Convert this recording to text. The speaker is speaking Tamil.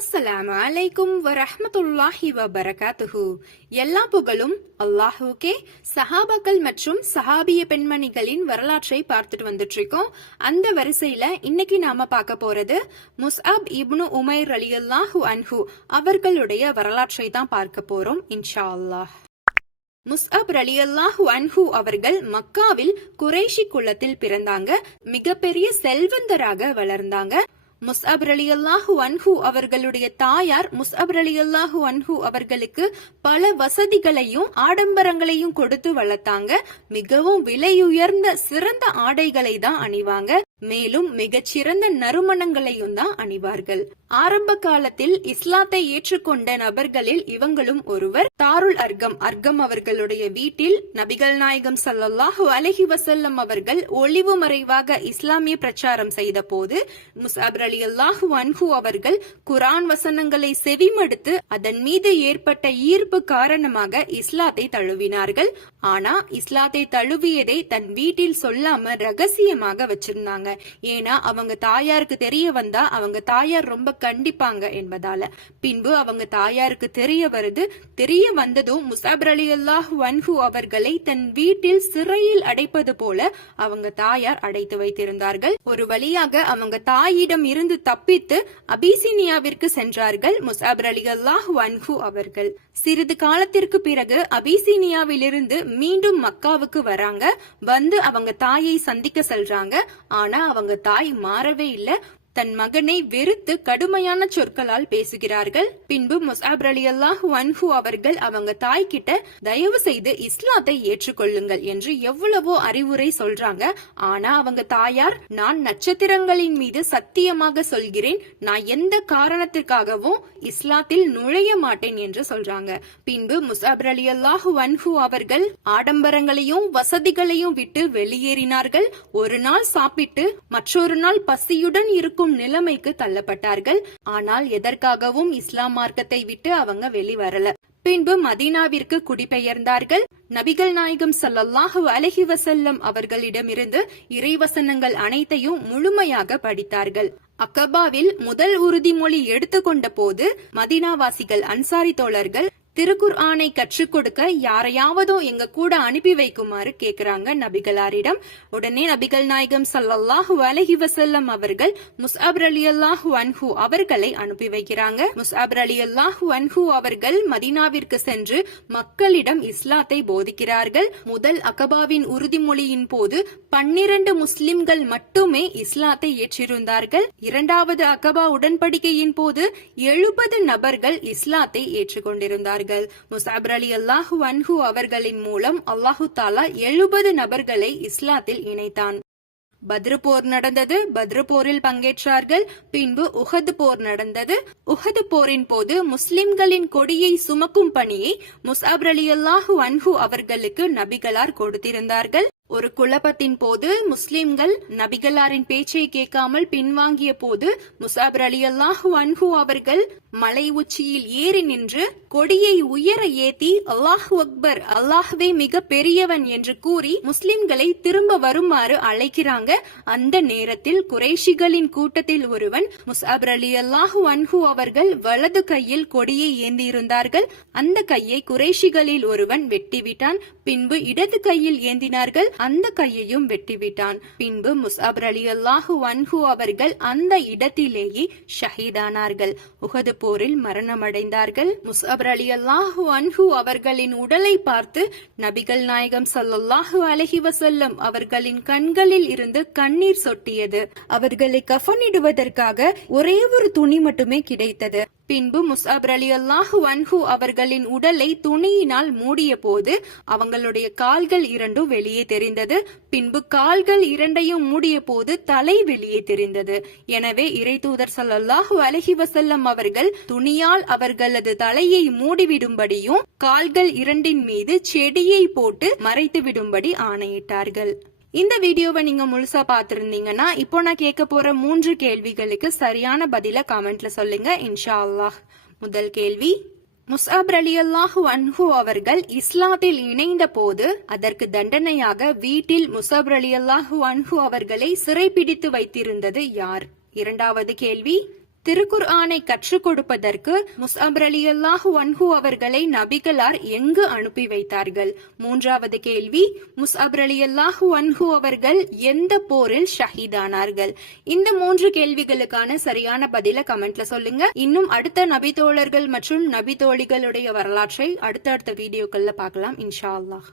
அஸ்ஸலாம் அலைக்கும் வரஹ்மத்துல்லாஹி வபரகாத்துஹு. எல்லா புகழும் அல்லாஹுக்கே சஹாபாக்கள் மற்றும் சஹாபிய பெண்மணிகளின் வரலாற்றை பார்த்துட்டு வந்துட்டு இருக்கோம் அந்த வரிசையில இன்னைக்கு நாம பார்க்க போறது முஸ்அப் இப்னு உமைர் அலியல்லாஹு அன்ஹு அவர்களுடைய வரலாற்றை தான் பார்க்க போறோம் இன்ஷா அல்லாஹ் முஸ்அப் ரலியல்லாஹு அன்ஹு அவர்கள் மக்காவில் குறைஷி குலத்தில் பிறந்தாங்க. மிகப்பெரிய செல்வந்தராக வளர்ந்தாங்க. முஸ்அப் ரலியல்லாஹு அன்ஹு அவர்களுடைய தாயார் முஸ்அப் ரலியல்லாஹு அன்ஹு அவர்களுக்கு பல வசதிகளையும் ஆடம்பரங்களையும் கொடுத்து வளர்த்தாங்க. மிகவும் விலையுயர்ந்த சிறந்த ஆடைகளை தான் அணிவாங்க. மேலும் மிகச்சிறந்த நறுமணங்களையும் தான் அணிவார்கள். ஆரம்ப காலத்தில் இஸ்லாத்தை ஏற்றுக்கொண்ட நபர்களில் இவங்களும் ஒருவர். தாருல் அர்கம் அர்கம் அவர்களுடைய வீட்டில் நபிகள் நாயகம் சல்லாஹு அலஹி வசல்லம் அவர்கள் ஒளிவு மறைவாக இஸ்லாமிய பிரச்சாரம் செய்த போது முசாபர் அலி அல்லாஹு அன்ஹு அவர்கள் குரான் வசனங்களை செவிமடுத்து அதன் மீது ஏற்பட்ட ஈர்ப்பு காரணமாக இஸ்லாத்தை தழுவினார்கள். ஆனா இஸ்லாத்தை தழுவியதை தன் வீட்டில் சொல்லாம ரகசியமாக வச்சிருந்தாங்க. ஏன்னா அவங்க தாயாருக்கு தெரிய வந்தா அவங்க தாயார் ரொம்ப கண்டிப்பாங்க என்பதால. பின்பு அவங்க தாயாருக்கு தெரிய வருது. தெரிய வந்ததும் முசாபர் அலி அல்லாஹ் வன்ஹு அவர்களை தன் வீட்டில் சிறையில் அடைப்பது போல அவங்க தாயார் அடைத்து வைத்திருந்தார்கள். ஒரு வழியாக அவங்க தாயிடம் இருந்து தப்பித்து அபிசீனியாவிற்கு சென்றார்கள் முசாபர் அலி அல்லாஹ் வன்ஹு அவர்கள். சிறிது காலத்திற்கு பிறகு அபிசீனியாவிலிருந்து மீண்டும் மக்காவுக்கு வராங்க. வந்து அவங்க தாயை சந்திக்க செல்றாங்க. ஆனா அவங்க தாய் மாறவே இல்ல. தன் மகனை வெறுத்து கடுமையான சொற்களால் பேசுகிறார்கள். பின்பு முசாப் அலி அல்லாஹ் வன்ஹு அவர்கள் அவங்க தாய் கிட்ட தயவு செய்து இஸ்லாத்தை ஏற்றுக்கொள்ளுங்கள் என்று எவ்வளவோ அறிவுரை சொல்றாங்க. ஆனா அவங்க தாயார் நான் நட்சத்திரங்களின் மீது சத்தியமாக சொல்கிறேன். நான் எந்த காரணத்திற்காகவும் இஸ்லாத்தில் நுழைய மாட்டேன் என்று சொல்றாங்க. பின்பு முசாப் அலி அல்லாஹ் வன்ஹு அவர்கள் ஆடம்பரங்களையும் வசதிகளையும் விட்டு வெளியேறினார்கள். ஒரு நாள் சாப்பிட்டு மற்றொரு நாள் பசியுடன் இருக்கும் இருக்கும் நிலைமைக்கு தள்ளப்பட்டார்கள். ஆனால் எதற்காகவும் இஸ்லாம் மார்க்கத்தை விட்டு அவங்க வெளிவரல. பின்பு மதீனாவிற்கு குடிபெயர்ந்தார்கள். நபிகள் நாயகம் ஸல்லல்லாஹு அலஹி வசல்லம் அவர்களிடமிருந்து இறைவசனங்கள் அனைத்தையும் முழுமையாக படித்தார்கள். அக்கபாவில் முதல் உறுதிமொழி எடுத்துக்கொண்ட போது மதினாவாசிகள் அன்சாரி தோழர்கள் திருக்குர் ஆணை கற்றுக் கொடுக்க யாரையாவதோ எங்க கூட அனுப்பி வைக்குமாறு கேக்குறாங்க நபிகளாரிடம். உடனே நபிகள் நாயகம் ஸல்லல்லாஹு அலஹி வசல்லம் அவர்கள் முஸ்அபர் அலி அல்லாஹு அன்ஹு அவர்களை அனுப்பி வைக்கிறாங்க. முஸ்அபர் அலி அல்லாஹு அன்ஹு அவர்கள் மதீனாவிற்கு சென்று மக்களிடம் இஸ்லாத்தை போதிக்கிறார்கள். முதல் அகபாவின் உறுதிமொழியின் போது பன்னிரண்டு முஸ்லிம்கள் மட்டுமே இஸ்லாத்தை ஏற்றிருந்தார்கள். இரண்டாவது அகபா உடன்படிக்கையின் போது எழுபது நபர்கள் இஸ்லாத்தை ஏற்றுக்கொண்டிருந்தார்கள். முசாப் அலி அல்லாஹு அன்ஹு அவர்களின் மூலம் அல்லாஹு தாலா எழுபது நபர்களை இஸ்லாத்தில் இணைத்தான். பத்ரு போர் நடந்தது. பத்ரு போரில் பங்கேற்றார்கள். பின்பு உஹது போர் நடந்தது. உஹது போரின் போது முஸ்லிம்களின் கொடியை சுமக்கும் பணியை முசாப் அலி அல்லாஹு அன்ஹு அவர்களுக்கு நபிகளார் கொடுத்திருந்தார்கள். ஒரு குழப்பத்தின் போது முஸ்லிம்கள் நபிகளாரின் பேச்சை கேட்காமல் பின்வாங்கிய போது முசாபர் அலி அல்லாஹு அன்ஹு அவர்கள் மலை உச்சியில் ஏறி நின்று கொடியை உயர ஏத்தி அல்லாஹு அக்பர் அல்லாஹ்வே மிக பெரியவன் என்று கூறி முஸ்லிம்களை திரும்ப வருமாறு அழைக்கிறாங்க. அந்த நேரத்தில் குறைஷிகளின் கூட்டத்தில் ஒருவன் முசாபர் அலி அல்லாஹு அன்ஹு அவர்கள் வலது கையில் கொடியை ஏந்தியிருந்தார்கள். அந்த கையை குறைஷிகளில் ஒருவன் வெட்டிவிட்டான். பின்பு இடது கையில் ஏந்தினார்கள். அந்த கையையும் வெட்டிவிட்டான். பின்பு முசாப் அலி அல்லாஹு அன்ஹு அவர்கள் அந்த இடத்திலேயே ஷஹீதானார்கள். உகது போரில் மரணமடைந்தார்கள். முசாப் அலி அல்லாஹு அன்ஹு அவர்களின் உடலை பார்த்து நபிகள் நாயகம் சல்லாஹு அலஹி வசல்லம் அவர்களின் கண்களில் இருந்து கண்ணீர் சொட்டியது. அவர்களை கஃனிடுவதற்காக ஒரே ஒரு துணி மட்டுமே கிடைத்தது. பின்பு முஸ்அப் அலி அல்லாஹு அன்ஹு அவர்களின் உடலை துணியினால் மூடிய போது அவங்களுடைய கால்கள் இரண்டும் வெளியே தெரிந்தது. பின்பு கால்கள் இரண்டையும் மூடிய போது தலை வெளியே தெரிந்தது. எனவே இறை தூதர் சல்லாஹு அலஹி வசல்லம் அவர்கள் துணியால் அவர்களது தலையை மூடிவிடும்படியும் கால்கள் இரண்டின் மீது செடியை போட்டு மறைத்து விடும்படி ஆணையிட்டார்கள். இந்த வீடியோவை நீங்க முழுசா பார்த்துருந்தீங்கன்னா இப்போ நான் கேட்க போற மூன்று கேள்விகளுக்கு சரியான பதில கமெண்ட்ல சொல்லுங்க இன்ஷா அல்லாஹ். முதல் கேள்வி முஸ்அப் அலி அல்லாஹு அன்ஹு அவர்கள் இஸ்லாத்தில் இணைந்த போது அதற்கு தண்டனையாக வீட்டில் முசப் அலி அல்லாஹு அன்ஹு அவர்களை சிறைப்பிடித்து வைத்திருந்தது யார்? இரண்டாவது கேள்வி திருக்குர்ஆனை கற்றுக் கொடுப்பதற்கு முஸ்அபர் அலி அல்லாஹு அன்ஹு அவர்களை நபிகளார் எங்கு அனுப்பி வைத்தார்கள்? மூன்றாவது கேள்வி முஸ்அப்ரலி அல்லாஹு அன்ஹு அவர்கள் எந்த போரில் ஷஹீதானார்கள்? இந்த மூன்று கேள்விகளுக்கான சரியான பதில கமெண்ட்ல சொல்லுங்க. இன்னும் அடுத்த நபி தோழர்கள் மற்றும் நபி தோழிகளுடைய வரலாற்றை அடுத்தடுத்த வீடியோக்கள்ல பார்க்கலாம் இன்ஷா அல்லாஹ்.